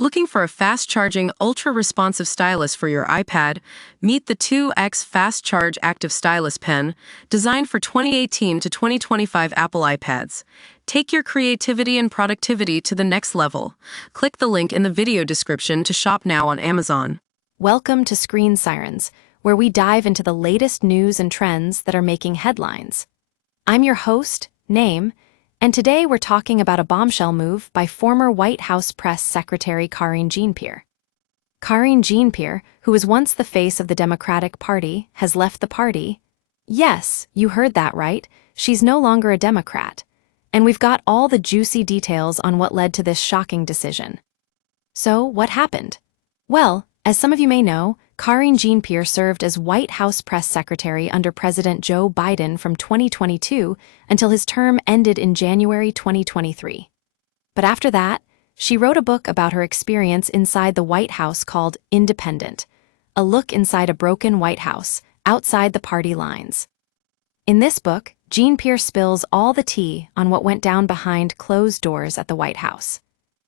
Looking for a fast-charging, ultra-responsive stylus for your iPad? Meet the 2X Fast Charge Active Stylus Pen, designed for 2018 to 2025 Apple iPads. Take your creativity and productivity to the next level. Click the link in the video description to shop now on Amazon. Welcome to Screen Sirens, where we dive into the latest news and trends that are making headlines. I'm your host, Naim, and today we're talking about a bombshell move by former White House Press Secretary Karine Jean-Pierre. Karine Jean-Pierre, who was once the face of the Democratic Party, has left the party. Yes, you heard that right. She's no longer a Democrat. And we've got all the juicy details on what led to this shocking decision. So, what happened? Well, as some of you may know, Karine Jean-Pierre served as White House Press Secretary under President Joe Biden from 2022 until his term ended in January 2023. But after that, she wrote a book about her experience inside the White House called Independent, a look inside a broken White House, outside the party lines. In this book, Jean-Pierre spills all the tea on what went down behind closed doors at the White House.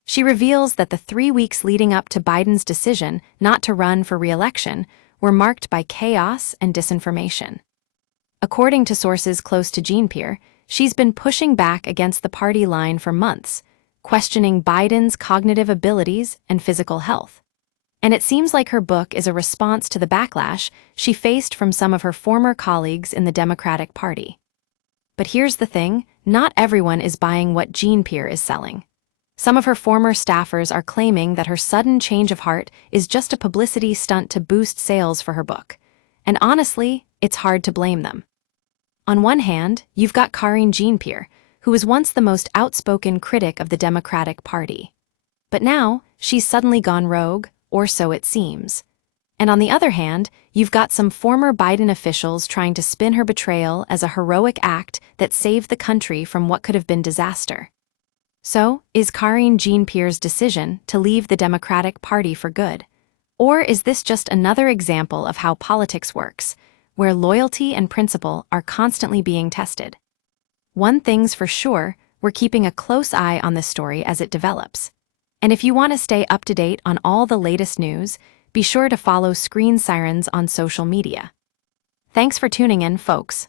She reveals that the 3 weeks leading up to Biden's decision not to run for re-election were marked by chaos and disinformation. According to sources close to Jean-Pierre, she's been pushing back against the party line for months, questioning Biden's cognitive abilities and physical health. And it seems like her book is a response to the backlash she faced from some of her former colleagues in the Democratic Party. But here's the thing, not everyone is buying what Jean-Pierre is selling. Some of her former staffers are claiming that her sudden change of heart is just a publicity stunt to boost sales for her book. And honestly, it's hard to blame them. On one hand, you've got Karine Jean-Pierre, who was once the most outspoken critic of the Democratic Party. But now, she's suddenly gone rogue, or so it seems. And on the other hand, you've got some former Biden officials trying to spin her betrayal as a heroic act that saved the country from what could have been disaster. So, is Karine Jean-Pierre's decision to leave the Democratic Party for good? Or is this just another example of how politics works, where loyalty and principle are constantly being tested? One thing's for sure, we're keeping a close eye on this story as it develops. And if you want to stay up to date on all the latest news, be sure to follow Screen Sirens on social media. Thanks for tuning in, folks.